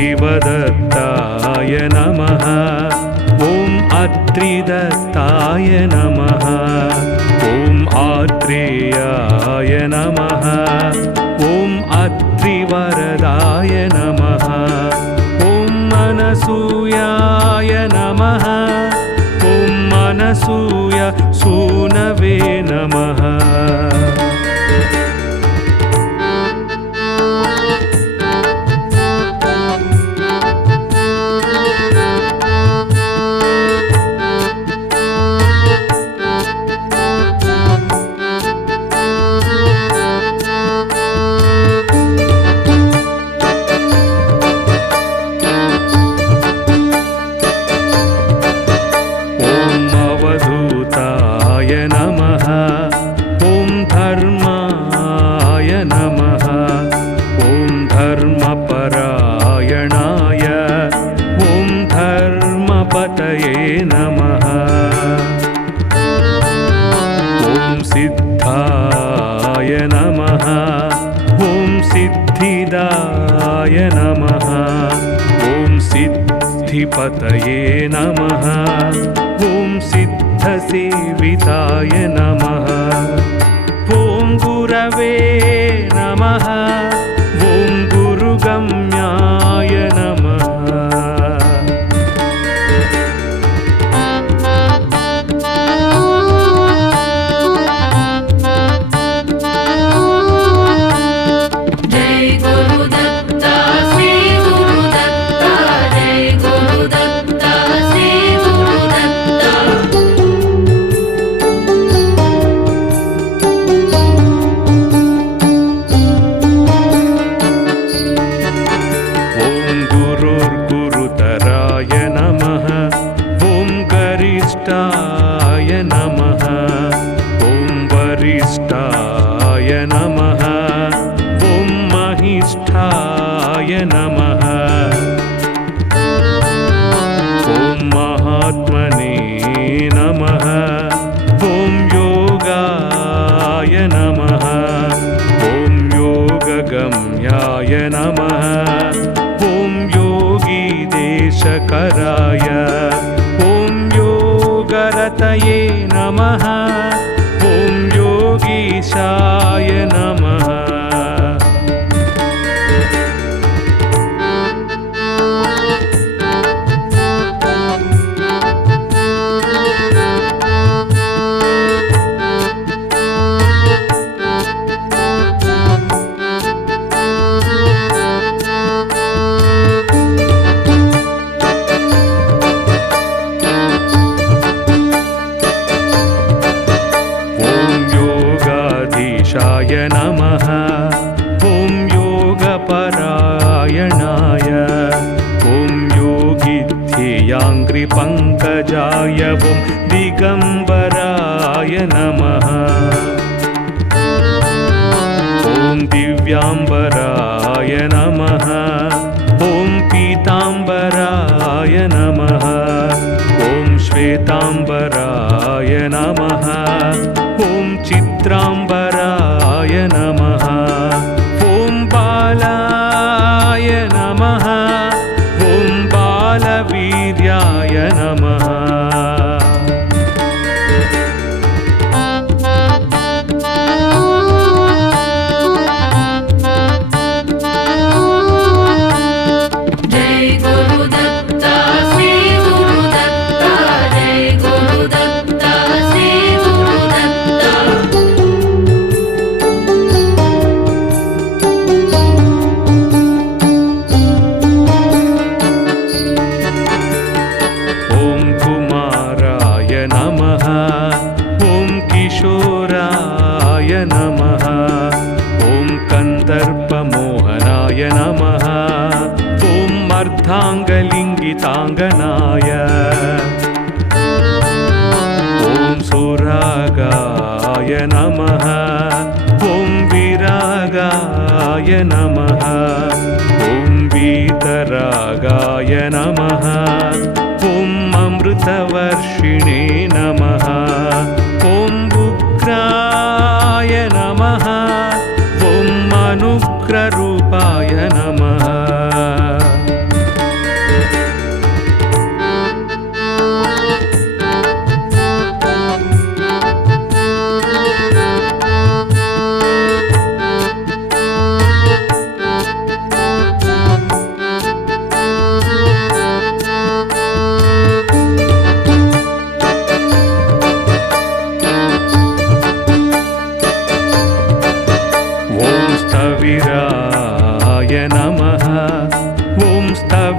शिवदत्ताय नमः। ॐ अत्रिदत्ताय नमः। ॐ आत्रेयाय नमः। ॐ अत्रिवरदाय नमः। ॐ अनसूयाय नमः। ॐ अनसूय सूनवे नमः। सिद्धाय नमः। ॐ सिद्धिदाय नमः। ॐ सिद्धिपतये नमः। ॐ सिद्धसेविताय नमः। ॐ गुरवे नमः। ॐ गुरुगम्याय नमः। कराय ॐ योगरतये नमः। ॐ योगीशाय नमः। नमः। ॐ योगपरायणाय ॐ योगिध्येयाङ्घ्रिपङ्कजाय ॐ दिगम्बराय नमः। ॐ दिव्याम्बराय नमः। ॐ पीताम्बराय नमः। ॐ श्वेताम्बराय नमः। ॐ चित्राम्बराय नमः। ॐ बालाय नमः। ॐ बालवीर्याय नमः। कंदर्पमोहनाय नमः। ॐ अर्धाङ्गलिङ्गिताङ्गनाय ॐ सुरागाय नमः। ॐ विरागाय नमः। ॐ वीतरागाय नमः। ॐ अमृतवर्षिणे नमः। ॐ उग्राय नमः। ॐ अनुग्ररूपाय नमः।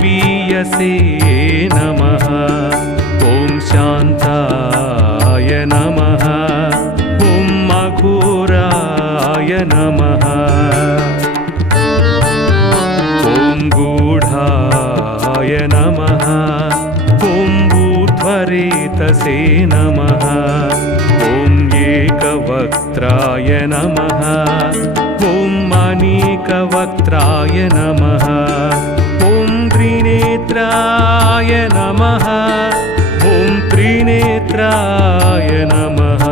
पीयसे नमः। ॐ शान्ताय नमः। ॐ अघोराय नमः। ॐ गूढाय नमः। ॐ ऊर्ध्वरेतसे नमः। ॐ एकवक्त्राय नमः। ॐ अनेकवक्त्राय नमः। ॐ त्रिनेत्राय नमः। ॐ त्रिनेत्राय नमः।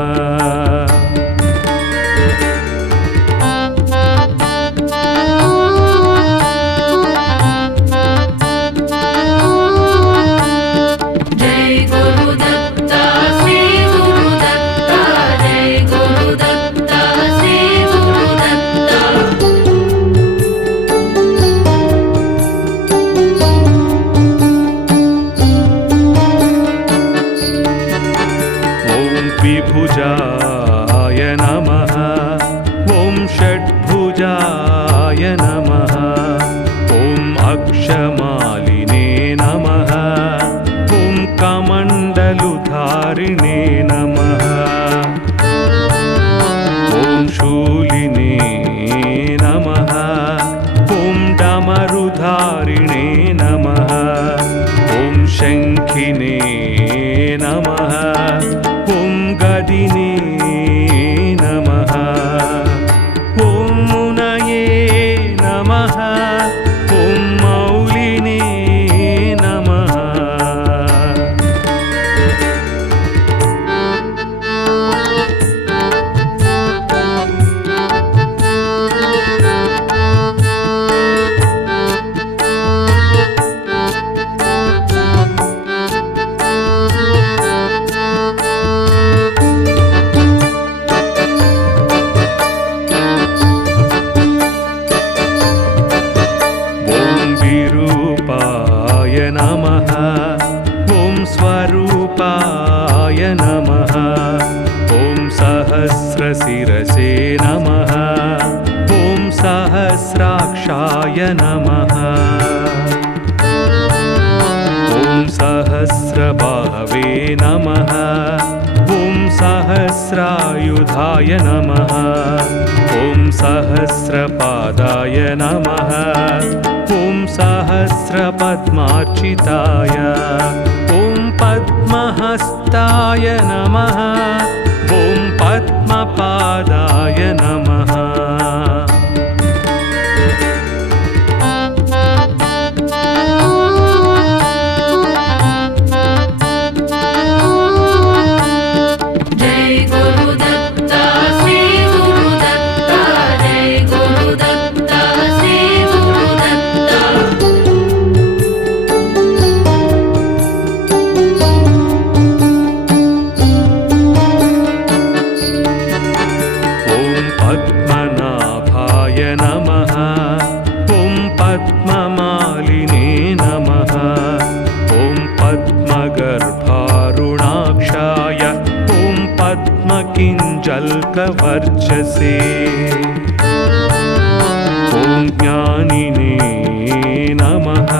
विभुजाय नमः। ॐ षड्भुजाय नमः। ॐ अक्षमालिने नमः। ॐ कमण्डलुधारिणे नमः। ॐ शूलिने नमः। ॐ डमरुधारिणे नमः। ॐ शङ्खिने नमः। ॐ गदिने नमः। ॐ मुनये नमः। ॐ मौलिने नमः। विरूपाय नमः। ॐ स्वरूपाय नमः। ॐ सहस्रशिरसे नमः। ॐ सहस्राक्षाय नमः। ॐ सहस्रबाहवे नमः। ॐ सहस्रायुधाय नमः। ॐ सहस्रपादाय नमः। ॐ सहस्रपद्मार्चिताय। ॐ पद्महस्ताय नमः। ॐ पद्मपादाय नमः। पद्मनाभाय नमः। ॐ पद्ममालिने नमः। ॐ पद्मगर्भारुणाक्षाय। ॐ पद्मकिञ्जल्कवर्चसे। ॐ ज्ञानिने नमः।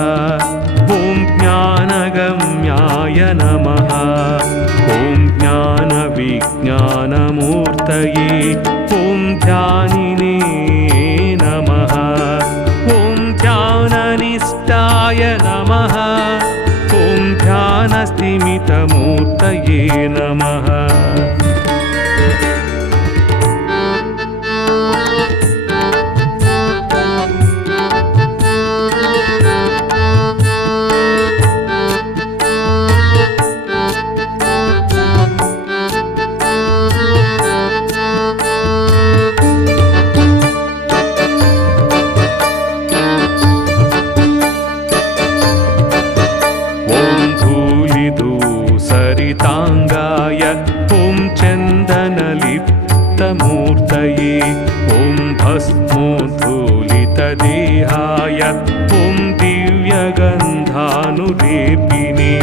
ॐ ज्ञानगम्याय नमः। ॐ ज्ञानविज्ञानमूर्तये। ॐ ध्यानिने नमः। ॐ ध्याननिष्ठाय नमः। ॐ ध्यानस्तिमितमूर्तये नमः। सरितांगाय। ॐ चन्दनलिप्तमूर्तये। ॐ भस्मोद्धूलितदेहाय। ॐ दिव्यगन्धानुलेपिने।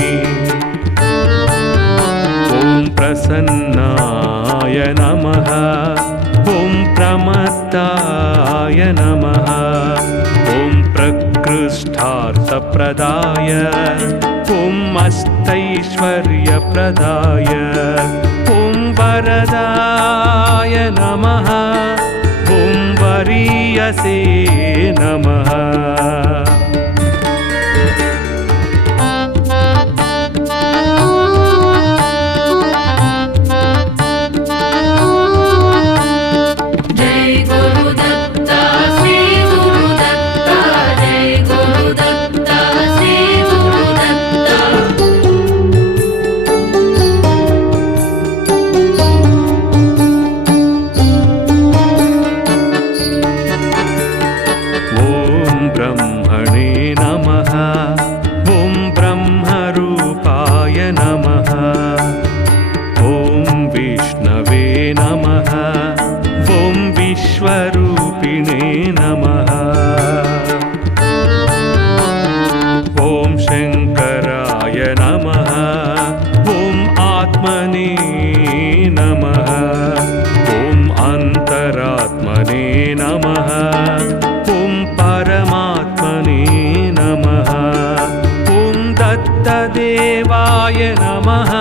ॐ प्रसन्नाय नमः। ॐ प्रमत्ताय नमः। ॐ प्रकृष्टा पार्थप्रदाय ॐ अष्टैश्वर्यप्रदाय ॐ वरदाय नमः ॐ वरीयसे नमः। ब्रह्मणे नमः ॐ ब्रह्मरूपाय नमः ॐ विष्णवे नमः ॐ विश्वरूपिणे नमः ॐ शङ्कराय नमः ॐ आत्मने नमः ॐ अन्तरात्मने नमः परमात्मने नमः ॐ दत्तदेवाय नमः